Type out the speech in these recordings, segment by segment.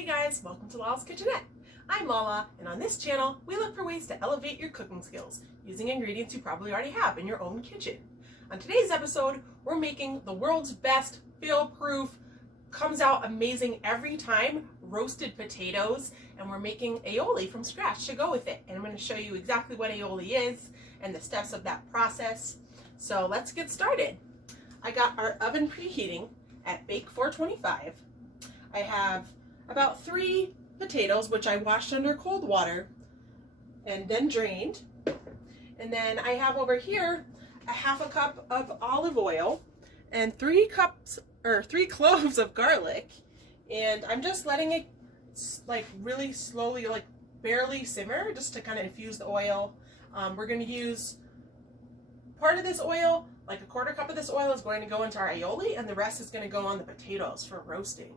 Hey guys, welcome to Lala's Kitchenette. I'm Lala, and on this channel, we look for ways to elevate your cooking skills using ingredients you probably already have in your own kitchen. On today's episode, we're making the world's best, fail-proof, comes out amazing every time, roasted potatoes, and we're making aioli from scratch to go with it. And I'm going to show you exactly what aioli is and the steps of that process. So let's get started. I got our oven preheating at bake 425. I have about 3 potatoes, which I washed under cold water and then drained. And then I have over here a half a cup of olive oil and 3 cloves of garlic. And I'm just letting it like really slowly, like barely simmer, just to kind of infuse the oil. We're going to use part of this oil, like a 1/4 cup of this oil is going to go into our aioli, and the rest is going to go on the potatoes for roasting.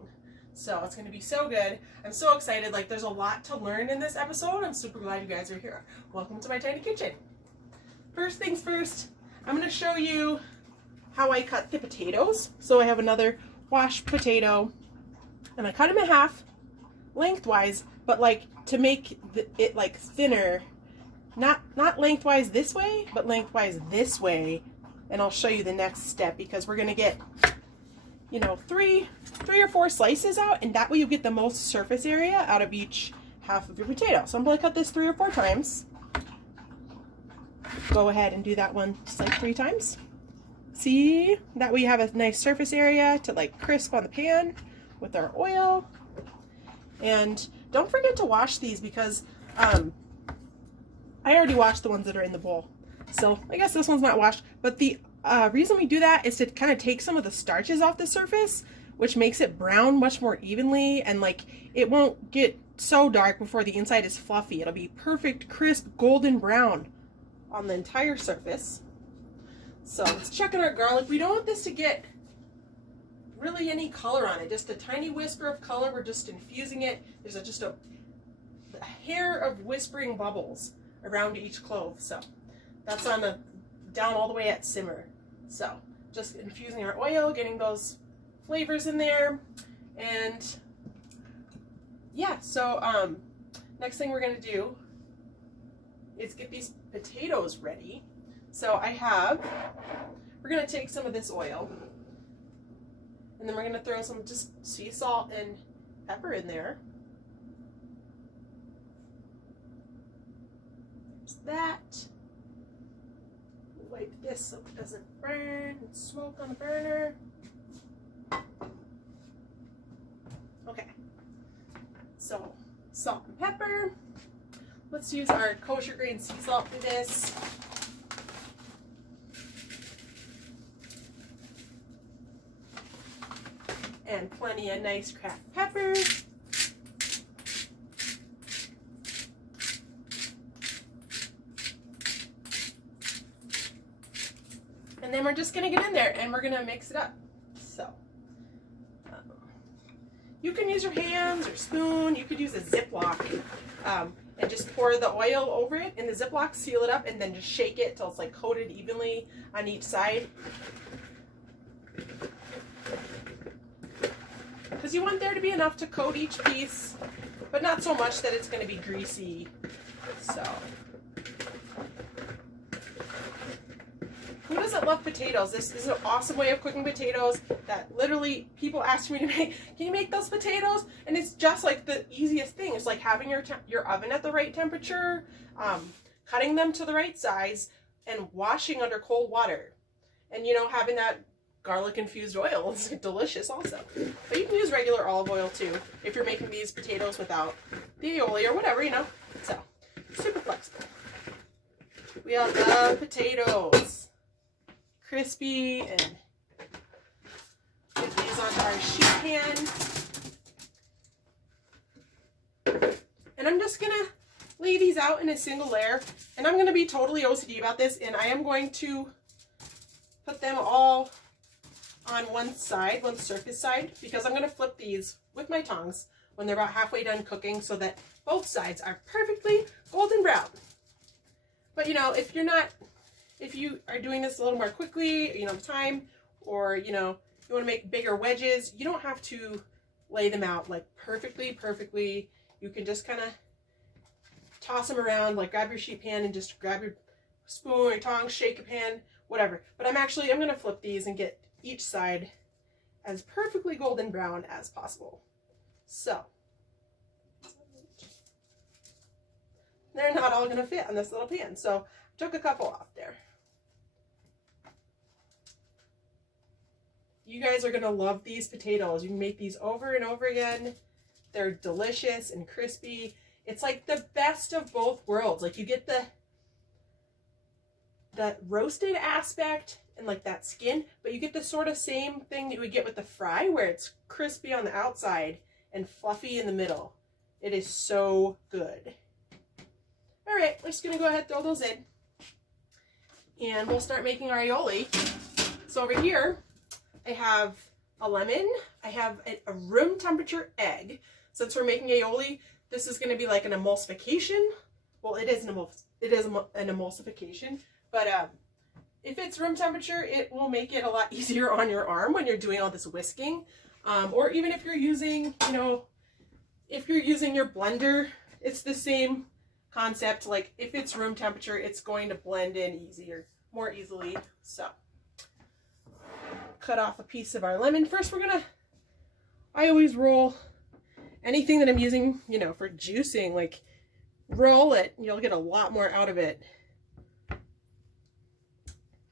So it's going to be so good. I'm so excited. Like, there's a lot to learn in this episode. I'm super glad you guys are here. Welcome to my tiny kitchen. First things first, I'm going to show you how I cut the potatoes. So I have another washed potato, and I cut them in half lengthwise, but like to make it like thinner, not lengthwise this way, but lengthwise this way. And I'll show you the next step, because we're going to get, you know, three or 4 slices out, and that way you get the most surface area out of each half of your potato. So I'm going to cut this 3 or 4 times. Go ahead and do that one just like 3 times. See? That way you have a nice surface area to like crisp on the pan with our oil. And don't forget to wash these, because I already washed the ones that are in the bowl. So I guess this one's not washed, but the reason we do that is to kind of take some of the starches off the surface, which makes it brown much more evenly, and like it won't get so dark before the inside is fluffy. It'll be perfect, crisp, golden brown on the entire surface. So let's check on our garlic. We don't want this to get really any color on it, just a tiny whisper of color. We're just infusing it. There's just a hair of whispering bubbles around each clove. So that's on the down all the way at simmer. So just infusing our oil, getting those flavors in there. And yeah, so next thing we're going to do is get these potatoes ready. So we're going to take some of this oil, and then we're going to throw some just sea salt and pepper in there. There's that. Wipe this so it doesn't burn and smoke on the burner. Okay, so salt and pepper. Let's use our kosher grain sea salt for this. And plenty of nice cracked pepper. And then we're just going to get in there and we're going to mix it up. So you can use your hands or spoon. You could use a Ziploc and just pour the oil over it in the Ziploc, seal it up, and then just shake it till it's like coated evenly on each side. Because you want there to be enough to coat each piece, but not so much that it's going to be greasy. So who doesn't love potatoes? This is an awesome way of cooking potatoes that literally people ask me to make. Can you make those potatoes? And it's just like the easiest thing. It's like having your oven at the right temperature, cutting them to the right size, and washing under cold water. And, you know, having that garlic infused oil is delicious also. But you can use regular olive oil too if you're making these potatoes without the aioli or whatever, you know. So, super flexible. We all love potatoes. Crispy, and get these onto our sheet pan. And I'm just gonna lay these out in a single layer, and I'm gonna be totally OCD about this, and I am going to put them all on one side, one surface side, because I'm gonna flip these with my tongs when they're about halfway done cooking, so that both sides are perfectly golden brown. But you know, if you are doing this a little more quickly, you know, time, or you know, you want to make bigger wedges, you don't have to lay them out like perfectly. You can just kind of toss them around, like grab your sheet pan and just grab your spoon or tongs, shake a pan, whatever. But I'm going to flip these and get each side as perfectly golden brown as possible. So they're not all going to fit on this little pan, so I took a couple off there. You guys are going to love these potatoes. You can make these over and over again. They're delicious and crispy. It's like the best of both worlds. Like you get the roasted aspect and like that skin, but you get the sort of same thing that you would get with the fry, where it's crispy on the outside and fluffy in the middle. It is so good. All right, we're just gonna go ahead and throw those in, and we'll start making our aioli. So over here, I have a lemon. I have a room temperature egg. Since we're making aioli, this is going to be like an emulsification. Well, it is an emulsification, but if it's room temperature, it will make it a lot easier on your arm when you're doing all this whisking. Or even if you're using, if you're using your blender, it's the same concept. Like if it's room temperature, it's going to blend in more easily. So cut off a piece of our lemon. First, I always roll anything that I'm using, for juicing, like roll it, and you'll get a lot more out of it.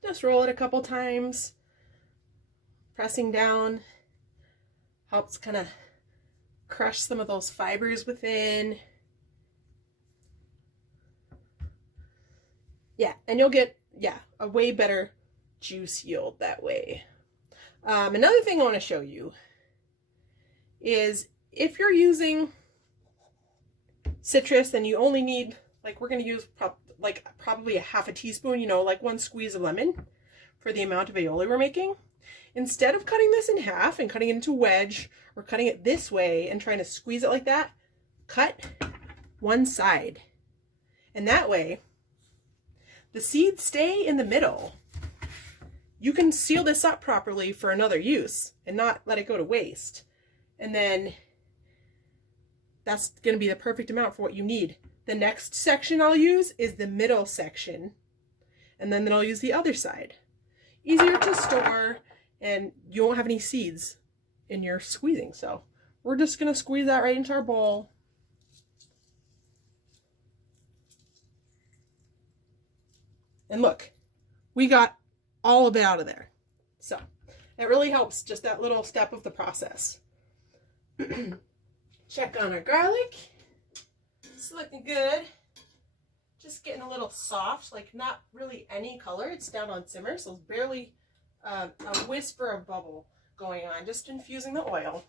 Just roll it a couple times. Pressing down helps kind of crush some of those fibers within. Yeah, and you'll get, a way better juice yield that way. Another thing I want to show you is if you're using citrus, then you only need, like we're going to use probably a half a teaspoon, like one squeeze of lemon for the amount of aioli we're making. Instead of cutting this in half and cutting it into a wedge or cutting it this way and trying to squeeze it like that, cut one side. And that way, the seeds stay in the middle. You can seal this up properly for another use and not let it go to waste. And then that's going to be the perfect amount for what you need. The next section I'll use is the middle section, and then I'll use the other side. Easier to store, and you won't have any seeds in your squeezing. So we're just going to squeeze that right into our bowl. And look, we got all of it out of there. So it really helps, just that little step of the process. Check on our garlic. It's looking good. Just getting a little soft, like not really any color. It's down on simmer, so it's barely a whisper of bubble going on, just infusing the oil.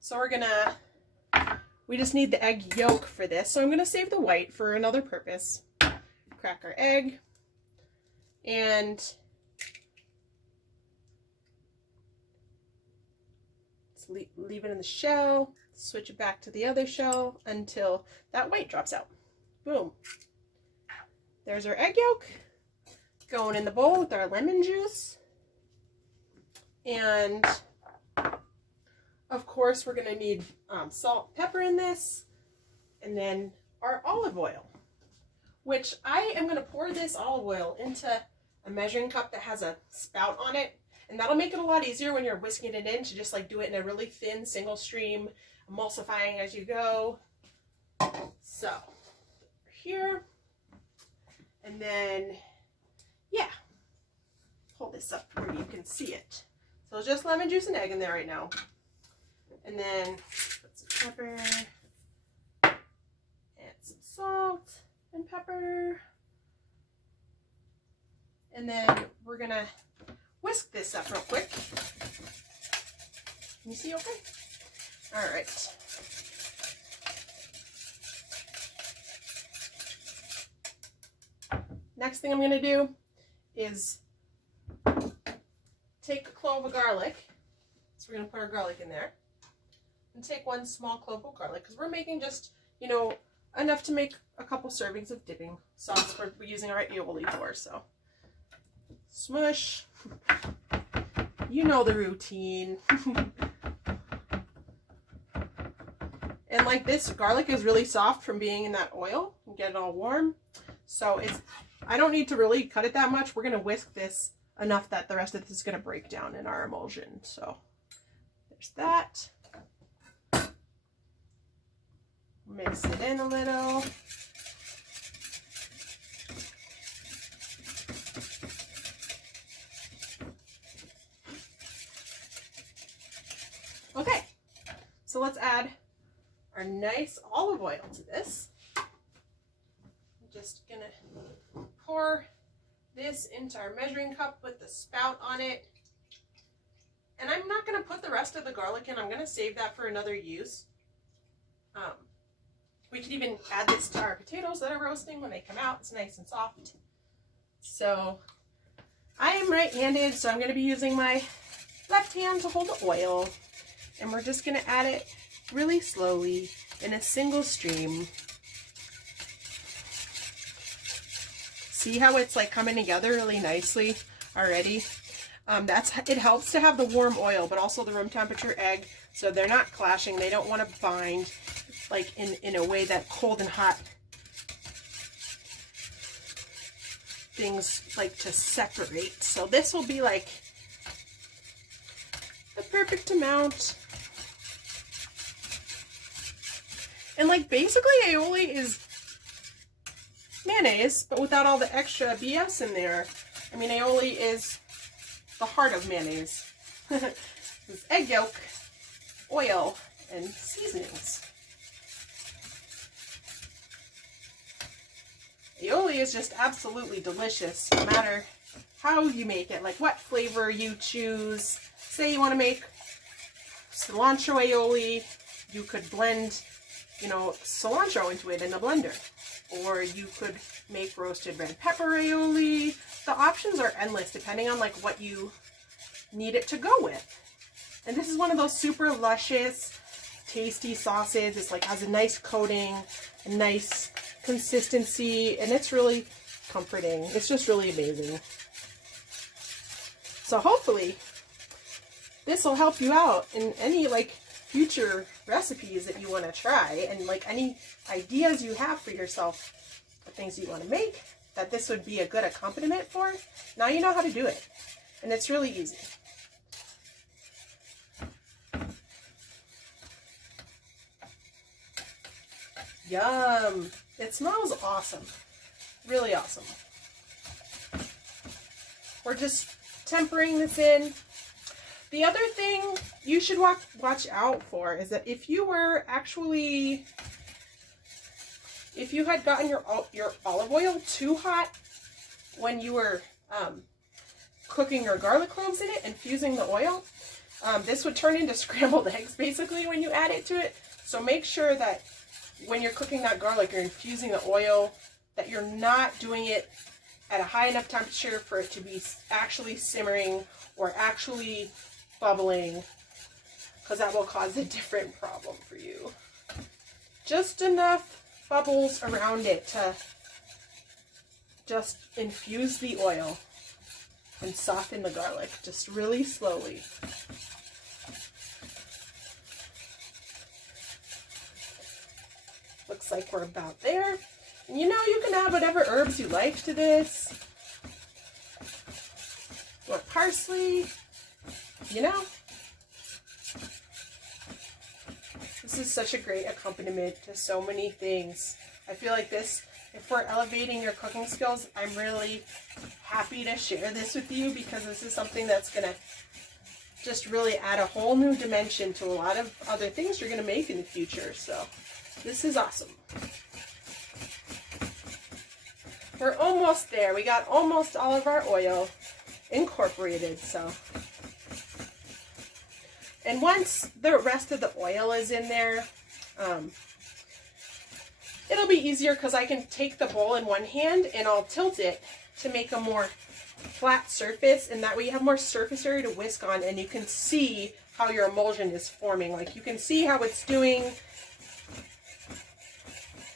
So we just need the egg yolk for this. So I'm gonna save the white for another purpose. Crack our egg, and leave it in the shell, switch it back to the other shell until that white drops out. Boom. There's our egg yolk going in the bowl with our lemon juice. And of course we're going to need salt, pepper in this, and then our olive oil, which I am going to pour this olive oil into a measuring cup that has a spout on it. And that'll make it a lot easier when you're whisking it in to just like do it in a really thin single stream, emulsifying as you go. So here, and then hold this up where you can see it. So just lemon juice and egg in there right now, and then put some pepper, add some salt and pepper, and then we're gonna whisk this up real quick. Can you see okay? All right. Next thing I'm going to do is take a clove of garlic. So we're going to put our garlic in there. And take one small clove of garlic, because we're making just, enough to make a couple servings of dipping sauce we're using our aioli for. So smush. You know the routine. And like this garlic is really soft from being in that oil and get it all warm. So I don't need to really cut it that much. We're going to whisk this enough that the rest of this is going to break down in our emulsion. So there's that. Mix it in a little. Okay, so let's add our nice olive oil to this. I'm just gonna pour this into our measuring cup with the spout on it. And I'm not gonna put the rest of the garlic in. I'm gonna save that for another use. We could even add this to our potatoes that are roasting when they come out. It's nice and soft. So I am right-handed, so I'm gonna be using my left hand to hold the oil. And we're just gonna add it really slowly in a single stream. See how it's like coming together really nicely already? It helps to have the warm oil, but also the room temperature egg, so they're not clashing. They don't want to bind like in a way that cold and hot things like to separate. So this will be like the perfect amount. And like basically aioli is mayonnaise, but without all the extra BS in there. I mean, aioli is the heart of mayonnaise. It's egg yolk, oil, and seasonings. Aioli is just absolutely delicious, no matter how you make it, like what flavor you choose. Say you want to make cilantro aioli, you could blend, you know, cilantro into it in a blender. Or you could make roasted red pepper aioli. The options are endless depending on like what you need it to go with. And this is one of those super luscious, tasty sauces. It's like has a nice coating, a nice consistency, and it's really comforting. It's just really amazing. So hopefully this will help you out in any like future recipes that you want to try, and like any ideas you have for yourself, the things you want to make, that this would be a good accompaniment for. Now you know how to do it, and it's really easy. Yum! It smells awesome. Really awesome. We're just tempering this in. The other thing you should watch out for is that if you had gotten your olive oil too hot when you were cooking your garlic cloves in it and fusing the oil, this would turn into scrambled eggs basically when you add it to it. So make sure that when you're cooking that garlic, you're infusing the oil, that you're not doing it at a high enough temperature for it to be actually simmering or actually bubbling, because that will cause a different problem for you. Just enough bubbles around it to just infuse the oil and soften the garlic just really slowly. Looks like we're about there. And you know, you can add whatever herbs you like to this. Or parsley, you know. This is such a great accompaniment to so many things. I feel like this, if we're elevating your cooking skills, I'm really happy to share this with you, because this is something that's going to just really add a whole new dimension to a lot of other things you're going to make in the future. So this is awesome. We're almost there. We got almost all of our oil incorporated. So, and once the rest of the oil is in there, it'll be easier because I can take the bowl in one hand and I'll tilt it to make a more flat surface, and that way you have more surface area to whisk on, and you can see how your emulsion is forming. Like you can see how it's doing,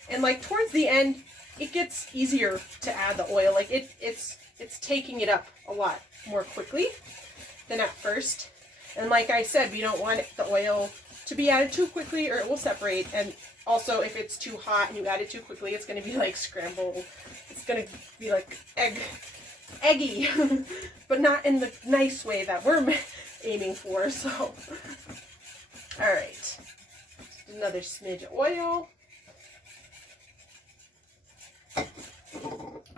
and like towards the end it gets easier to add the oil. Like it's taking it up a lot more quickly than at first. And like I said, we don't want the oil to be added too quickly or it will separate. And also if it's too hot and you add it too quickly, it's going to be like scrambled. It's going to be like eggy, but not in the nice way that we're aiming for. So, all right, another smidge of oil.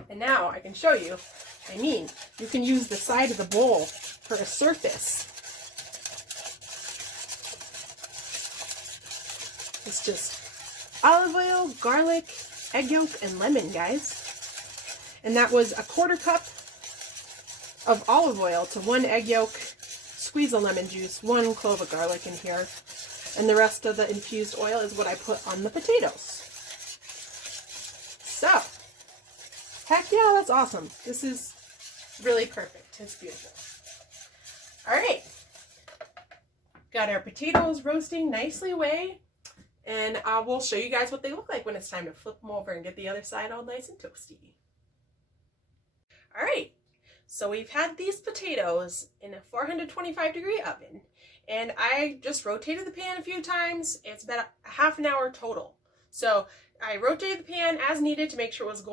And now I can show you, you can use the side of the bowl for a surface. It's just olive oil, garlic, egg yolk, and lemon, guys. And that was a 1/4 cup of olive oil to 1 egg yolk, squeeze of lemon juice, 1 clove of garlic in here, and the rest of the infused oil is what I put on the potatoes. So, heck yeah, that's awesome. This is really perfect. It's beautiful. All right, got our potatoes roasting nicely away, and we'll show you guys what they look like when it's time to flip them over and get the other side all nice and toasty. All right, so we've had these potatoes in a 425-degree oven, and I just rotated the pan a few times. It's about a half an hour total. So I rotated the pan as needed to make sure it was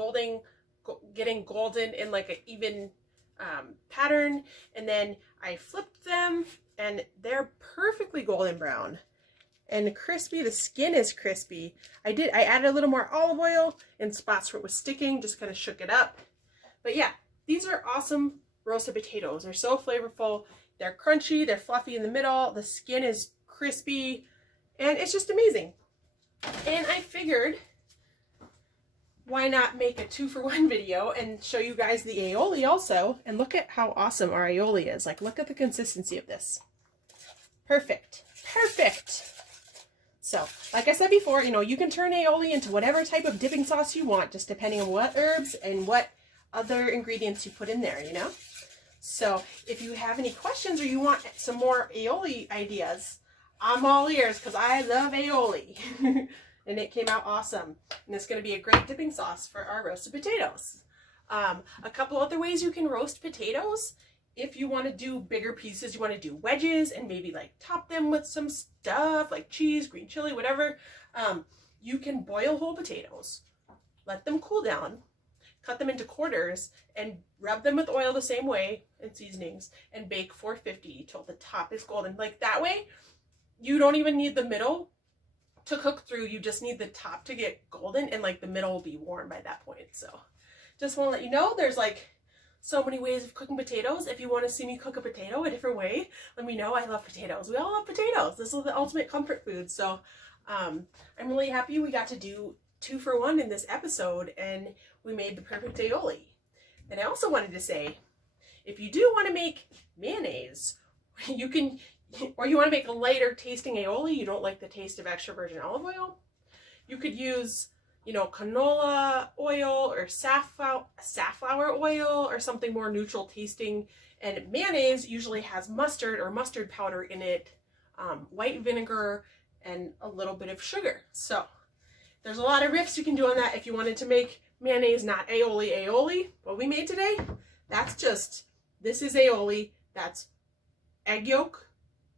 getting golden in like an even pattern, and then I flipped them and they're perfectly golden brown and crispy. The skin is crispy. I added a little more olive oil in spots where it was sticking, just kind of shook it up. But yeah, these are awesome roasted potatoes. They're so flavorful. They're crunchy, they're fluffy in the middle, the skin is crispy, and it's just amazing. And I figured, why not make a 2-for-1 video and show you guys the aioli also, and look at how awesome our aioli is. Like, look at the consistency of this. Perfect. Perfect. So, like I said before, you can turn aioli into whatever type of dipping sauce you want, just depending on what herbs and what other ingredients you put in there, So, if you have any questions or you want some more aioli ideas, I'm all ears because I love aioli. And it came out awesome. And it's going to be a great dipping sauce for our roasted potatoes. A couple other ways you can roast potatoes. If you want to do bigger pieces, you want to do wedges and maybe like top them with some stuff like cheese, green chili, whatever. You can boil whole potatoes, let them cool down, cut them into quarters, and rub them with oil the same way and seasonings, and bake 450 till the top is golden. Like that way, you don't even need the middle to cook through. You just need the top to get golden, and like the middle will be warm by that point. So just want to let you know there's like so many ways of cooking potatoes. If you want to see me cook a potato a different way, let me know. I love potatoes. We all love potatoes. This is the ultimate comfort food. So I'm really happy we got to do 2-for-1 in this episode, and we made the perfect aioli. And I also wanted to say, if you do want to make mayonnaise, you can, or you want to make a lighter tasting aioli, you don't like the taste of extra virgin olive oil, you could use, canola oil or safflower oil or something more neutral tasting. And mayonnaise usually has mustard or mustard powder in it, white vinegar, and a little bit of sugar. So there's a lot of riffs you can do on that if you wanted to make mayonnaise, not aioli. What we made today, this is aioli. That's egg yolk,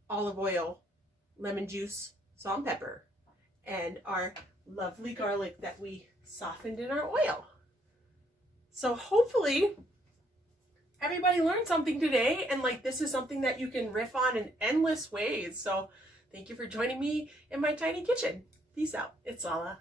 olive oil, lemon juice, salt and pepper, and our lovely garlic that we softened in our oil. So hopefully everybody learned something today, and like this is something that you can riff on in endless ways. So thank you for joining me in my tiny kitchen. Peace out. It's Lala.